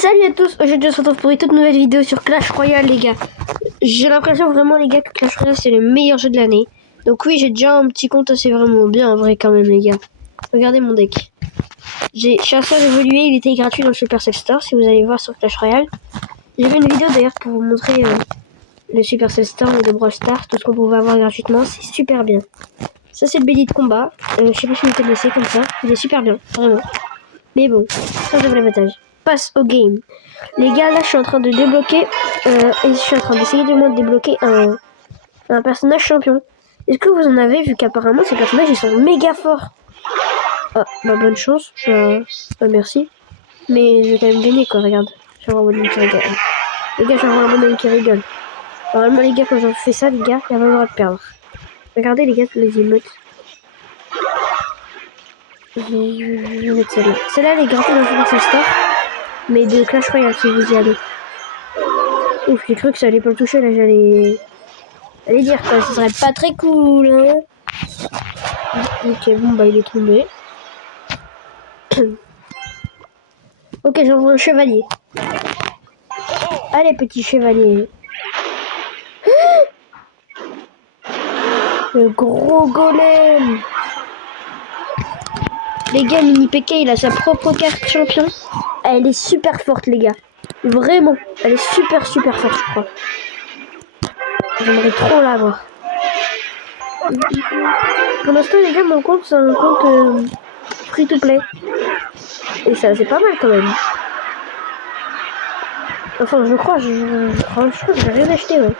Salut à tous, aujourd'hui on se retrouve pour une toute nouvelle vidéo sur Clash Royale les gars. J'ai l'impression vraiment les gars que Clash Royale c'est le meilleur jeu de l'année. Donc oui j'ai déjà un petit compte assez vraiment bien en vrai quand même les gars. Regardez mon deck. J'ai chasseur évolué, il était gratuit dans le Supercell Store si vous allez voir sur Clash Royale. J'ai fait une vidéo d'ailleurs pour vous montrer le Supercell Store et le Brawl Stars, tout ce qu'on pouvait avoir gratuitement, c'est super bien. Ça c'est le Belly de combat, je sais pas si vous connaissez comme ça, il est super bien, vraiment. Mais bon, ça c'est l'avantage. Passe au game. Les gars, là, je suis en train de débloquer, et je suis en train d'essayer de débloquer un personnage champion. Est-ce que vous en avez vu qu'apparemment ces personnages ils sont méga forts? Ah, bah bonne chance, merci. Mais je vais quand même gagner quoi, regarde. Je vais avoir un bonhomme qui rigole. Les gars, je vais avoir un bonhomme qui rigole. Normalement, les gars, quand je fais ça, les gars, il n'y a pas le droit de perdre. Regardez, les gars, les émeutes. Je vais mettre celle-là. Celle-là, elle est gratuite dans le Supercell Store. Mais de Clash Royale si vous y allez. Ouf, j'ai cru que ça allait pas le toucher, là j'allais dire quoi, ce serait pas très cool hein. Ok, bon bah il est tombé. Ok, j'envoie un chevalier. Allez petit chevalier. Le gros golem. Les gars, Mini PK il a sa propre carte champion. Elle est super forte les gars. Vraiment, elle est super forte je crois. J'aimerais trop l'avoir. Pour l'instant les gars, mon compte c'est un compte free to play. Et ça c'est pas mal quand même. Enfin je crois que j'ai rien acheté ouais.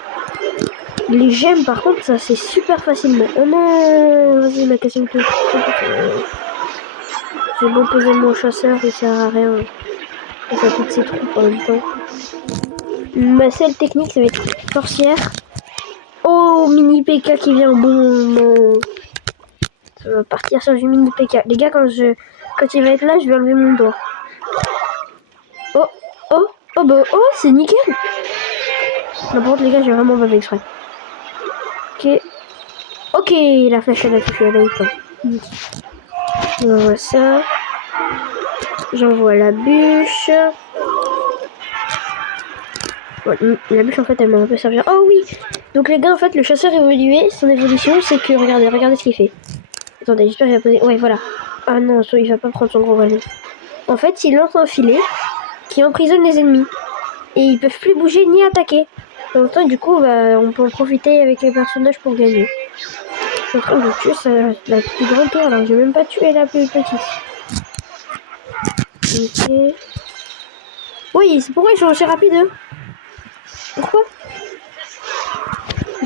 Les gemmes par contre ça c'est super facilement. Oh non, vas-y ma question de j'ai beau poser mon chasseur, il sert à rien. Et ça toutes ses troupes en même temps. Ma seule technique ça va être sorcière. Oh mini PK qui vient au bon moment. Ça va partir sur du mini PK. Les gars quand il va être là je vais enlever mon doigt. Oh bah oh c'est nickel. N'importe les gars j'ai vraiment pas fait exprès. Ok, la flèche elle a touché, elle a eu temps. J'envoie ça. J'envoie la bûche. Ouais, la bûche en fait elle m'a un peu servi. Oh oui. Donc les gars en fait le chasseur évolué, son évolution c'est que regardez ce qu'il fait. Attendez, j'espère qu'il va poser. Ouais voilà. Ah non, il va pas prendre son gros ballon. En fait il lance un filet qui emprisonne les ennemis. Et ils peuvent plus bouger ni attaquer. En même temps du coup bah, on peut en profiter avec les personnages pour gagner. Je suis en train de tuer la plus grande tour alors j'ai même pas tué la plus petite. Ok. Oui, c'est pourquoi ils sont aussi rapides eux. Pourquoi?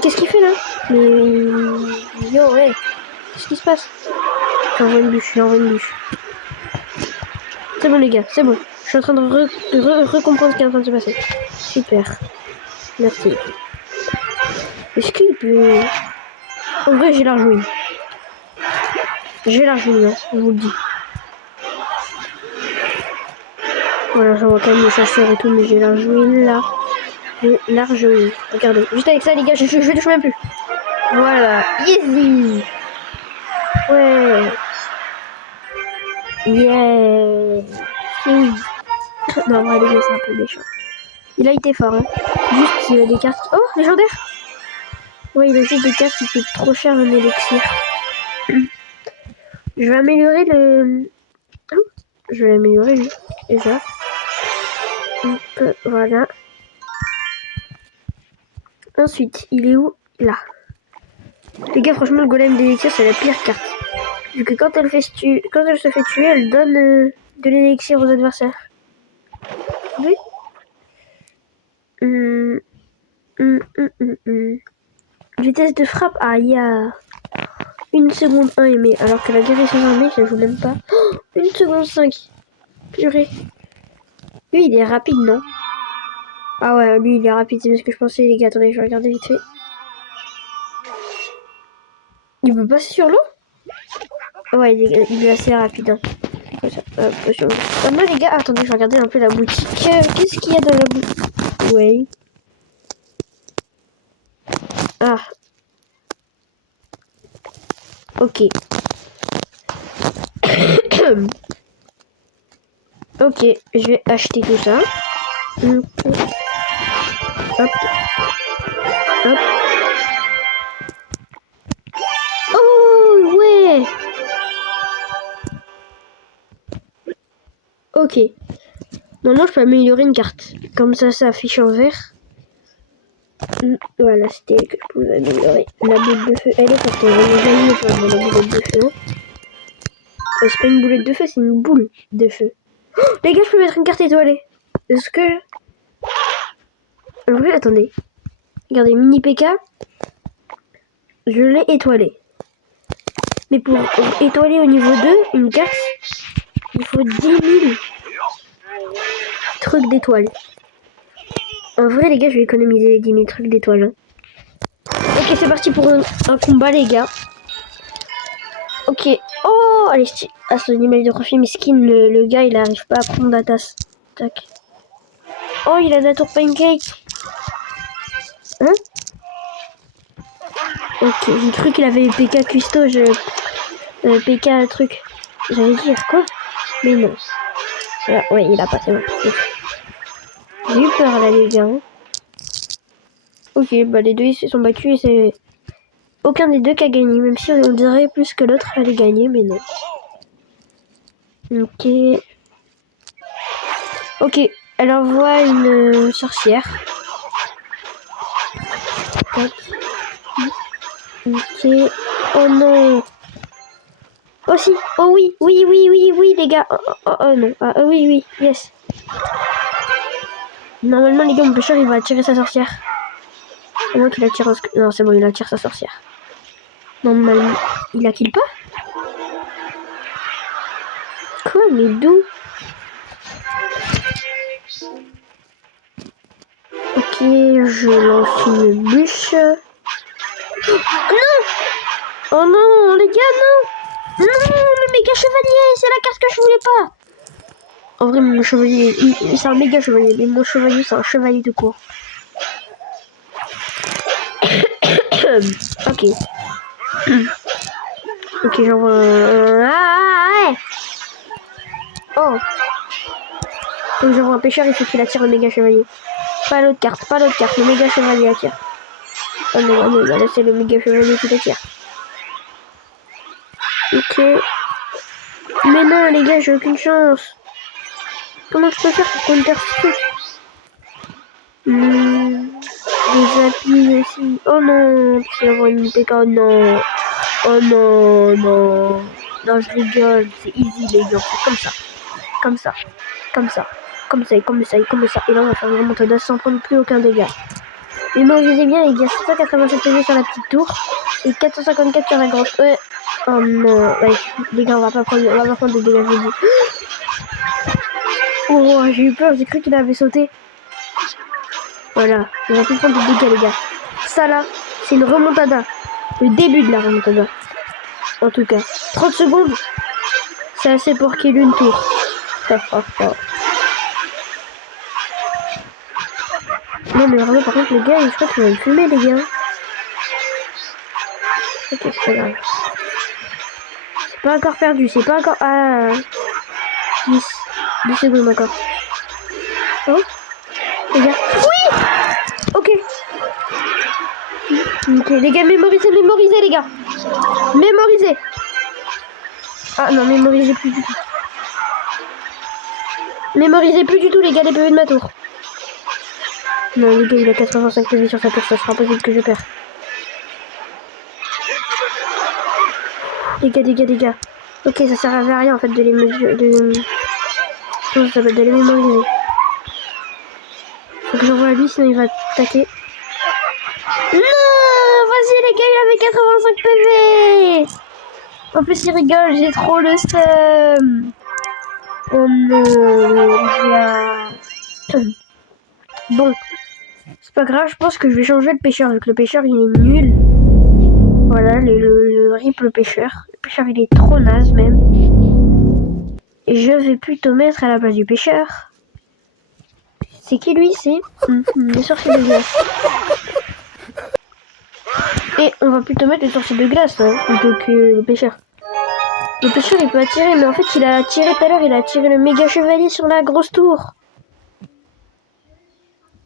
Qu'est-ce qu'il fait là? Mais... Yo, ouais. Qu'est-ce qui se passe? J'envoie une bûche. C'est bon les gars, c'est bon. Je suis en train de recomprendre ce qui est en train de se passer. Super. Merci. Est-ce qu'il peut... En vrai, j'ai l'argent. J'ai l'argent, hein, je vous le dis. Voilà, j'envoie quand même les chasseurs et tout, mais j'ai l'argent là. Largement. Regardez. Juste avec ça, les gars, je touche même plus. Voilà. Easy. Ouais. Yeah. Oui. Non, ouais, les gars, c'est un peu méchant. Il a été fort, hein. Juste, il a des cartes. Oh, légendaire. Ouais, il a juste des cartes qui coûtent trop cher un élixir. Je vais améliorer le... Je vais améliorer lui, déjà. Voilà. Ensuite, il est où? Là. Les gars, franchement, le golem d'élixir, c'est la pire carte. Vu que quand elle se fait tuer, elle donne de l'élixir aux adversaires. Oui. Vitesse de frappe, ah, il y a 1 seconde 1 aimé, alors que la guérison armée, je la joue même pas. Oh, 1 seconde 5. Purée. Lui, il est rapide, non? Ah ouais, lui, il est rapide, c'est bien ce que je pensais, les gars. Attendez, je vais regarder vite fait. Il peut passer sur l'eau? Ouais, il est assez rapide. Hein. Moi, les gars, attendez, je vais regarder un peu la boutique. Qu'est-ce qu'il y a dans la boutique? Ouais. Ah. Ok. Ok, je vais acheter tout ça. Hop. Hop. Hop. Oh, ouais. Ok. Maintenant, je peux améliorer une carte. Comme ça affiche en vert. Voilà, c'était elle que je pouvais améliorer. La boule de feu, elle est forte. La boulette de feu. C'est pas une boulette de feu, c'est une boule de feu. Oh, les gars, je peux mettre une carte étoilée. Est-ce que... En vrai, attendez. Regardez, mini PK. Je l'ai étoilé. Mais pour étoiler au niveau 2, une carte, il faut 10 000 trucs d'étoiles. En vrai, les gars, je vais économiser les 10 000 trucs d'étoiles. Hein. Ok, c'est parti pour un combat, les gars. Ok. Oh, allez, ah, c'est une image de profil miskin. Le gars, il arrive pas à prendre la tasse. Tac. Oh, il a de la tour pancake. Hein? Ok, j'ai cru qu'il avait PK Custo, PK truc. J'allais dire quoi? Mais non. Ouais, il a pas, c'est bon. J'ai eu peur là, les gars. Hein. Ok, bah les deux ils se sont battus et c'est aucun des deux qui a gagné, même si on dirait plus que l'autre allait gagner, mais non. Ok. Ok, elle envoie une sorcière. Ok. Oh non. Oh si. Oh oui, oui, les gars. Oh non. Ah oui, yes. Normalement, les gars, mon pêcheur, il va attirer sa sorcière. À moins qu'il attire... Non, c'est bon, il attire sa sorcière. Normalement, il la kill pas? Quoi? Mais d'où? Ok, je lance une bûche. Non! Oh non, les gars, non! Non, le méga chevalier, c'est la carte que je voulais pas! En vrai, mon chevalier, c'est un méga chevalier, mais mon chevalier, c'est un chevalier de cours. Ok. Ok, j'envoie un... Ah, ouais. Oh. Donc j'envoie un pêcheur, il faut qu'il attire le méga chevalier. Pas l'autre carte, le méga chevalier attire. Oh non, là c'est le méga chevalier qui attire. Ok. Mais non, les gars, j'ai aucune chance. Comment je peux faire pour counter ce truc? Des appuis aussi. Oh non, c'est la voix une PK. Oh non. Oh non, non. Non, je rigole. C'est easy, les gars. C'est comme ça. Comme ça. Comme ça. Comme ça, et comme ça, et comme ça. Et là, on va faire une remontada sans prendre plus aucun dégât. Mémorisez bien, les gars. 787 PV sur la petite tour. Et 454 sur la grosse. Ouais. Oh non. Ouais, les gars, on va pas prendre de dégâts, je vous dis. Oh, j'ai eu peur. J'ai cru qu'il avait sauté. Voilà. On va plus prendre de dégâts, les gars. Ça, là, c'est une remontada. Le début de la remontada. En tout cas. 30 secondes. C'est assez pour qu'il y ait une tour. Non mais vraiment par contre les gars, je crois qu'ils vont me fumer les gars. Ok, c'est pas grave. C'est pas encore perdu, c'est pas encore... Ah 10 secondes encore. Oh les gars. Oui. Ok. Ok les gars, mémorisez les gars. Mémorisez. Ah non, mémorisez plus du tout. Mémorisez plus du tout les gars, les PV de ma tour. Non les gars, il a 85 PV sur sa tour, ça sera impossible que je perds. Les gars. Ok, ça sert à rien en fait de les mesurer. Comment ça s'appelle? De les mémoriser. Faut que j'envoie à lui, sinon il va attaquer. Non! Vas-y les gars, il avait 85 PV! En plus, il rigole, j'ai trop le seum. Oh non, les gars. Bon, c'est pas grave, je pense que je vais changer le pêcheur, vu que le pêcheur il est nul. Voilà, le rip le pêcheur. Le pêcheur il est trop naze même. Et je vais plutôt mettre à la place du pêcheur. C'est qui lui? C'est le sorcier de glace. Et on va plutôt mettre le sorcier de glace hein, plutôt que le pêcheur. Le pêcheur il peut attirer, mais en fait il a tiré tout à l'heure, il a tiré le méga chevalier sur la grosse tour.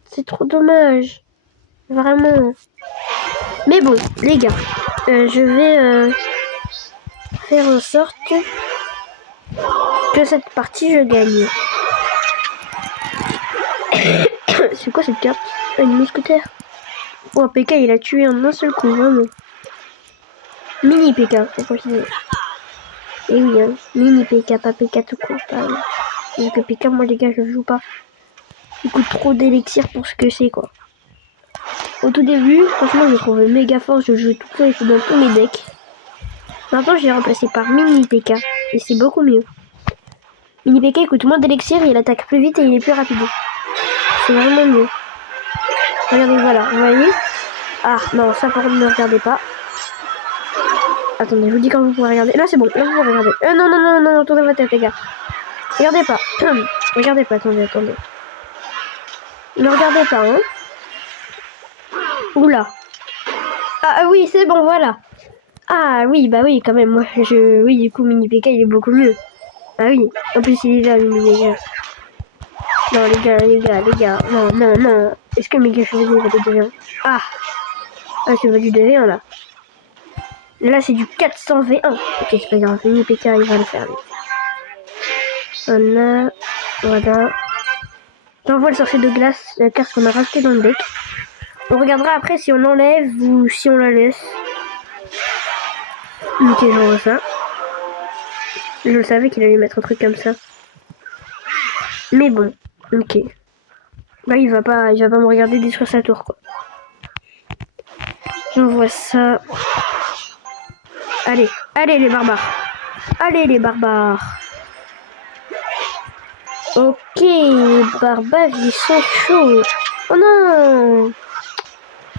C'est trop dommage. Vraiment. Mais bon, les gars, je vais faire en sorte que cette partie je gagne. C'est quoi cette carte? Une mousquetaire. Oh, PK il a tué en un seul coup, vraiment. Mini PK, faut préciser. Et oui, hein, mini PK, pas PK tout court. Parce que PK, moi les gars, je joue pas. Il coûte trop d'élixir pour ce que c'est, quoi. Au tout début, franchement, je le trouvais méga fort. Je jouais tout seul dans tous mes decks. Maintenant, j'ai remplacé par mini PK. Et c'est beaucoup mieux. Mini PK il coûte moins d'élixir, il attaque plus vite et il est plus rapide. C'est vraiment mieux. Regardez, voilà, vous voyez? Ah, non, ça par contre, ne regardez pas. Attendez, je vous dis quand vous pouvez regarder. Là, c'est bon, là, vous pouvez regarder. Non, non, non, non, tournez votre tête, les gars. Regardez pas. Regardez pas, attendez. Ne regardez pas, hein. Oula. Ah oui, c'est bon, voilà. Ah oui, bah oui, quand même, moi, oui, du coup, mini PK, il est beaucoup mieux. Ah oui, en plus, il est là, les gars. Non, les gars, non. Est-ce que méga chevalier va du 2v1? Ah, c'est pas du 2v1, là. Là, c'est du 400 V1. Ok, c'est pas grave, mini PK, il va le faire, lui. Voilà. J'envoie le sorcier de glace, la carte qu'on a rajoutée dans le deck. On regardera après si on l'enlève ou si on la laisse. Ok, j'envoie ça. Je le savais qu'il allait mettre un truc comme ça. Mais bon, ok. Là, il va pas me regarder détruire sa tour, quoi. J'envoie ça. Allez, les barbares. Allez, les barbares. Ok, les barbares, ils sont chauds. Oh non!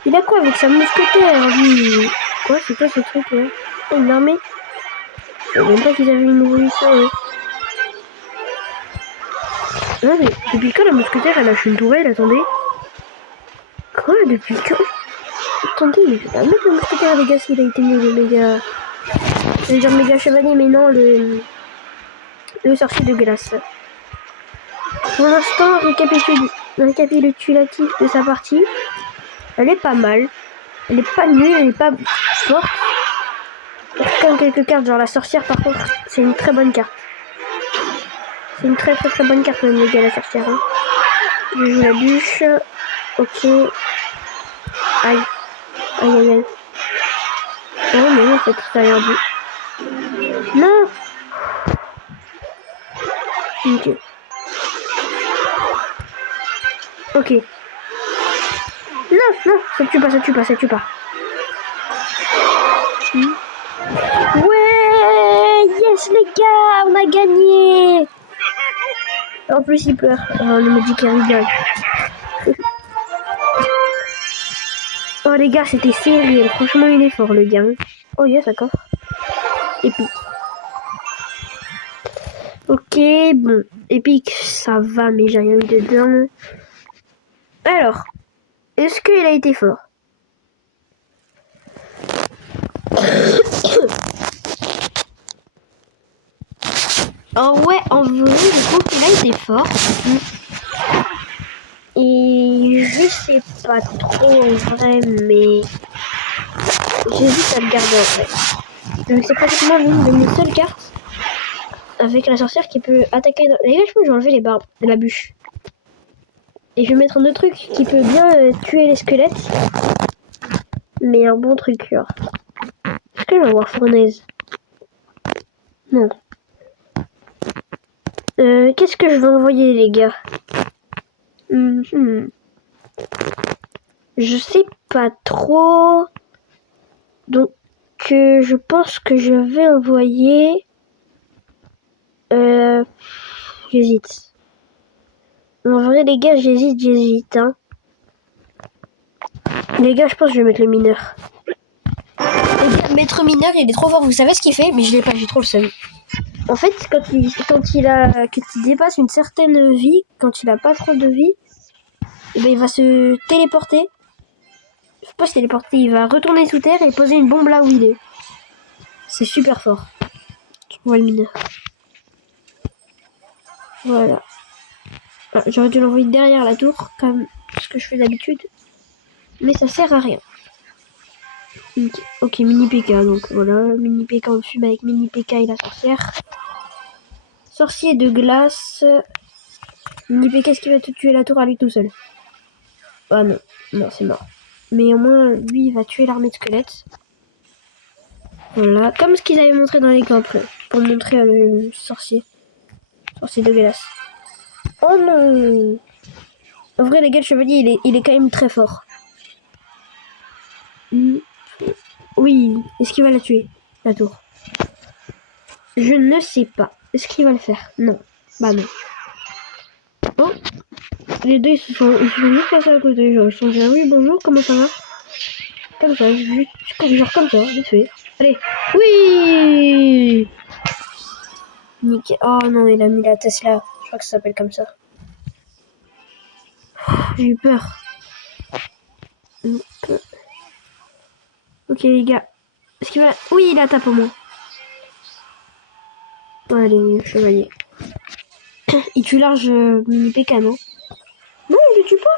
Il a quoi avec sa mousquetaire, lui? Quoi, c'est quoi ce truc, là? Une armée? Je savais même pas qu'ils avaient une évolution, là. Non, mais depuis quand la mousquetaire, elle lâche une tourelle? Attendez. Quoi? Depuis quand? Attendez, mais c'est pas mal le mousquetaire, les gars, s'il a été mis le méga... Je veux dire méga chevalier, mais non, le sorcier de glace. Pour l'instant, récapitulatif de sa partie. Elle est pas mal. Elle est pas nulle, elle est pas forte. Il y a quand même quelques cartes, genre la sorcière par contre, c'est une très bonne carte. C'est une très bonne carte même les gars, la sorcière. Hein. Je joue la bûche. Ok. Aïe. Oh mais non, en fait, ça a rien dit. Non. Ok. Ok. Non, ça tue pas. Ouais, yes les gars, on a gagné. En plus il pleure. Oh, le maudit qui rigole. Oh les gars, c'était serré. Franchement, il est fort le gars. Oh yes, d'accord. Épique. Ok, bon. Épique, ça va, mais j'ai rien eu dedans. Alors, est-ce qu'il a été fort? Oh ouais, en vrai, je trouve qu'il a été fort. Et je sais pas trop en vrai, mais j'hésite à le garder en fait. Donc c'est pratiquement l'une de mes seules cartes avec la sorcière qui peut attaquer. Les gars, je pense que je vais enlever les barbes de la bûche. Et je vais mettre un autre truc qui peut bien tuer les squelettes. Mais un bon truc, genre. Est-ce que je vais avoir fournaise? Non. Qu'est-ce que je vais envoyer, les gars? Je sais pas trop. Donc, je pense que je vais envoyer... J'hésite. En vrai, les gars, j'hésite. Hein. Les gars, je pense que je vais mettre le mineur. Les gars, mettre mineur, il est trop fort. Vous savez ce qu'il fait? Mais je l'ai pas, j'ai trop le seum. En fait, quand il dépasse une certaine vie, quand il a pas trop de vie, et ben il va se téléporter. Faut pas se téléporter, il va retourner sous terre et poser une bombe là où il est. C'est super fort. Voile mineur. Voilà. Ah, j'aurais dû l'envoyer derrière la tour, comme ce que je fais d'habitude. Mais ça sert à rien. Ok, mini PK, donc voilà. Mini PK en fume avec mini PK et la sorcière. Sorcier de glace. Mini PK, est-ce qu'il va te tuer la tour à lui tout seul? Ah non, non, c'est mort. Mais au moins, lui, il va tuer l'armée de squelettes. Voilà, comme ce qu'ils avaient montré dans les gameplays, pour montrer le sorcier. Sorcier de glace. Oh non! En vrai, les gars, le chevalier, il est quand même très fort. Oui, est-ce qu'il va la tuer, la tour? Je ne sais pas. Est-ce qu'il va le faire? Non. Bah non. Oh, les deux, ils se sont juste passés à côté. Genre, ils se sont dit, ah oui, bonjour, comment ça va? Comme ça, juste, genre comme ça, vite fait. Allez. Oui! Nickel. Oh non, il a mis la Tesla. Je crois que ça s'appelle comme ça. J'ai eu peur. Ok, les gars. Est-ce qu'il va... Oui, il a tape au moins. Allez, chevalier. Il tue large mini PK, non? Non, il le tue pas.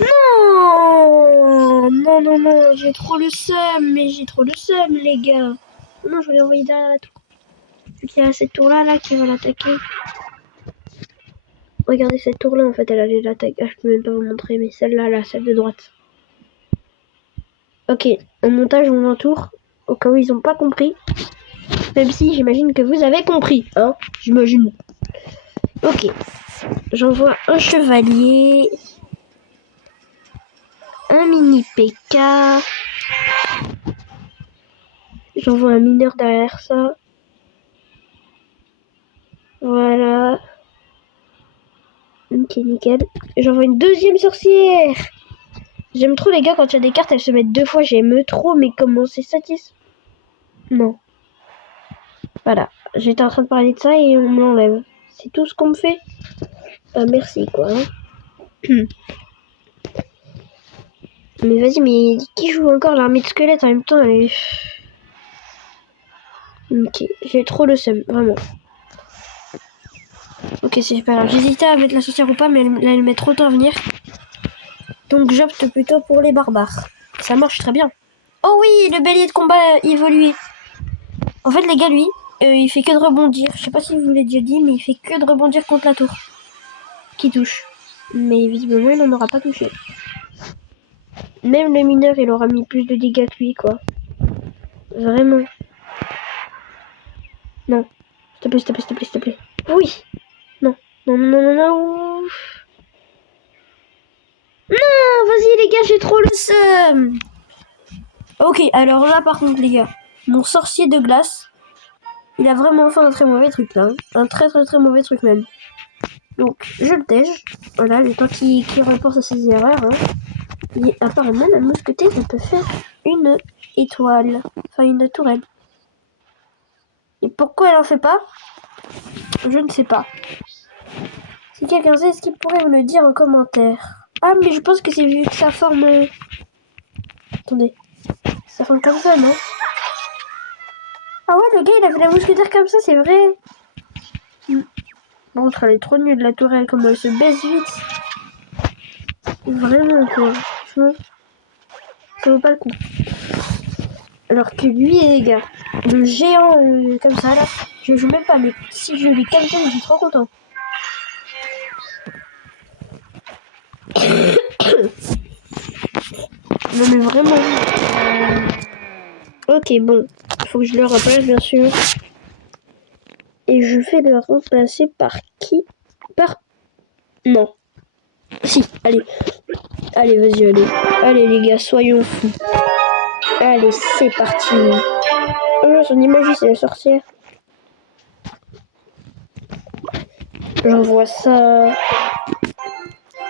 Non, non, non, non, j'ai trop le seum, mais j'ai trop le seum, les gars. Non, je vais l'envoyer derrière la tour. Vu qu'il y a cette tour-là, là, qui va l'attaquer. Regardez cette tour-là, en fait, elle allait l'attaquer. Ah, je peux même pas vous montrer, mais celle-là, là, celle de droite. Ok, en montage, on entoure, au cas où ils ont pas compris. Même si, j'imagine que vous avez compris, hein, j'imagine. Ok, j'envoie un chevalier. Un mini PK. J'envoie un mineur derrière ça. Voilà. Ok, nickel. J'envoie une deuxième sorcière. J'aime trop les gars quand il y a des cartes, elles se mettent deux fois. J'aime trop, mais comment c'est satisfaisant? Non. Voilà. J'étais en train de parler de ça et on me l'enlève. C'est tout ce qu'on me fait. Merci quoi. Hein. Mais vas-y, mais qui joue encore l'armée de squelettes en même temps? Elle est... Ok, j'ai trop le seum, vraiment. Ok, c'est pas grave. J'hésitais à mettre la sorcière ou pas, mais elle met trop de temps à venir. Donc j'opte plutôt pour les barbares. Ça marche très bien. Oh oui, le bélier de combat évolué. En fait, les gars, lui, il fait que de rebondir. Je sais pas si je vous l'ai déjà dit, mais il fait que de rebondir contre la tour. Qui touche. Mais visiblement, il n'en aura pas touché. Même le mineur, il aura mis plus de dégâts que lui, quoi. Vraiment. Non. S'il te plaît, s'il te plaît, s'il te plaît, s'il te plaît. Oui. Non. Non, non, non, non. Non, vas-y, les gars, j'ai trop le seum. Ok, alors là, par contre, les gars, mon sorcier de glace, il a vraiment fait un très mauvais truc, là. Un très, très, très mauvais truc, même. Donc, je le tège. Voilà, le temps qu'il repense à ses erreurs. Hein. Et apparemment, la mousquetaire, elle peut faire une étoile. Enfin, une tourelle. Et pourquoi elle en fait pas? Je ne sais pas. Si quelqu'un sait, est-ce qu'il pourrait me le dire en commentaire? Ah, mais je pense que c'est vu que ça forme... Attendez. Ça forme comme ça, non? Ah ouais, le gars, il a fait la mousquetaire comme ça, c'est vrai. Bon, elle est trop nulle, la tourelle, comme elle se baisse vite. Vraiment, quoi. Franchement, ça vaut pas le coup. Alors que lui, les gars, le géant comme ça, là, je joue même pas, mais si je l'ai comme ça, je suis trop content. Non, mais vraiment. Ok, bon. Il faut que je le remplace, bien sûr. Et je vais le remplacer par qui? Par... Non. Si, allez. Allez, vas-y, allez. Allez, les gars, soyons fous. Allez, c'est parti. Oh non, son image, c'est la sorcière. J'envoie ça.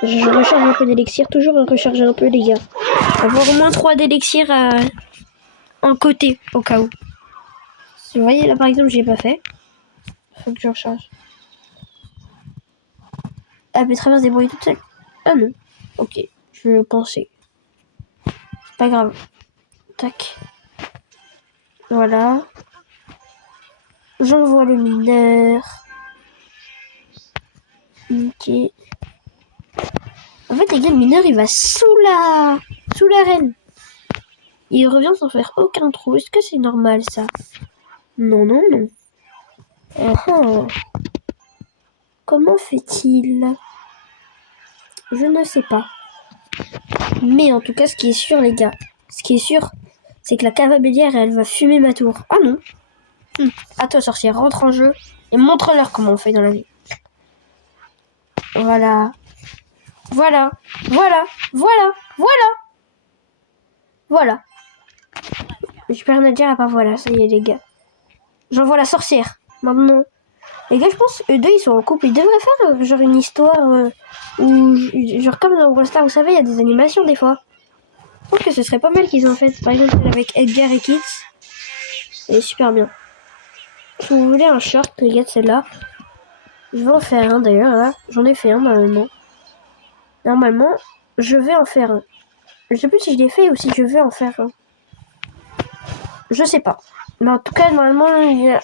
Je recharge un peu d'élixir. Toujours recharger un peu, les gars. Avoir au moins 3 d'élixir en côté, au cas où. Vous voyez, là, par exemple, j'ai pas fait. Faut que je recharge. Elle peut très bien se débrouiller toute seule. Ah non. Ok, je pensais. Pas grave. Tac. Voilà. J'envoie le mineur. Ok. En fait, les gars, le mineur, il va sous l'arène. Il revient sans faire aucun trou. Est-ce que c'est normal, ça? Non, non, non. Comment fait-il? Je ne sais pas. Mais en tout cas, ce qui est sûr, les gars, ce qui est sûr, c'est que la cavalière, elle va fumer ma tour. Ah non. À toi, sorcière, rentre en jeu et montre-leur comment on fait dans la vie. Voilà. Voilà. Voilà. Voilà. Voilà. Voilà. Je peux rien à dire à part voilà. Ça y est, les gars. J'envoie la sorcière. Maintenant. Les gars, je pense eux deux, ils sont en couple. Ils devraient faire genre une histoire où, genre comme dans Brawl Stars, vous savez, il y a des animations des fois. Je pense que ce serait pas mal qu'ils en fassent. Par exemple, avec Edgar et Kit. Elle est super bien. Si vous voulez un short, les gars, de celle-là, je vais en faire un d'ailleurs. Là, j'en ai fait un normalement. Normalement, je vais en faire un. Je sais plus si je l'ai fait ou si je vais en faire un. Je sais pas. Mais en tout cas, normalement, il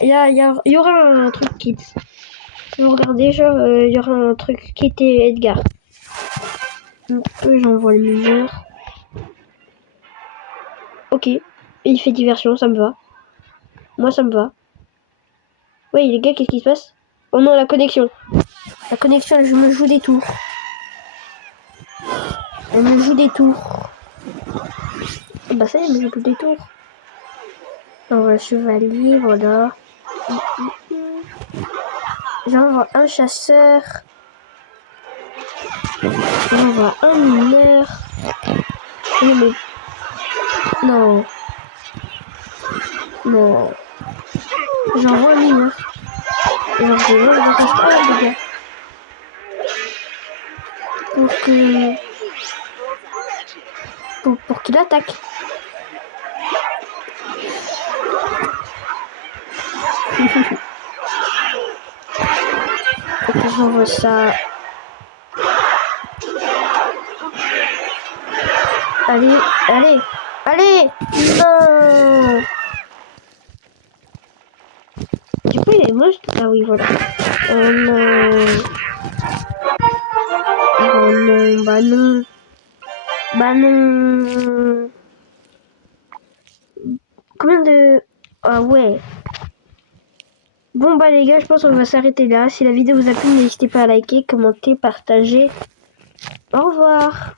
y aura un truc Kit. Si vous regardez, genre, il y aura un truc qui était Edgar. Donc, j'envoie le mineur. Ok. Il fait diversion, ça me va. Moi, ça me va. Oui, les gars, qu'est-ce qui se passe? Oh non, la connexion. La connexion, je me joue des tours. Elle me joue des tours. Oh bah ça y est, elle me joue des tours. J'envoie le chevalier, voilà. J'envoie un chasseur. J'envoie un mineur. Oui, mais... Non. Non. J'envoie un mineur. Genre, je ne passe pas, les gars. Pour qu'il attaque. Ok, j'envoie ça. Allez, allez, allez. Non. Du coup, il est moche. Ah oui, voilà. Oh non. Oh non, bah non. Bah non. Combien de... Ah ouais. Bon bah les gars, je pense qu'on va s'arrêter là. Si la vidéo vous a plu, n'hésitez pas à liker, commenter, partager. Au revoir.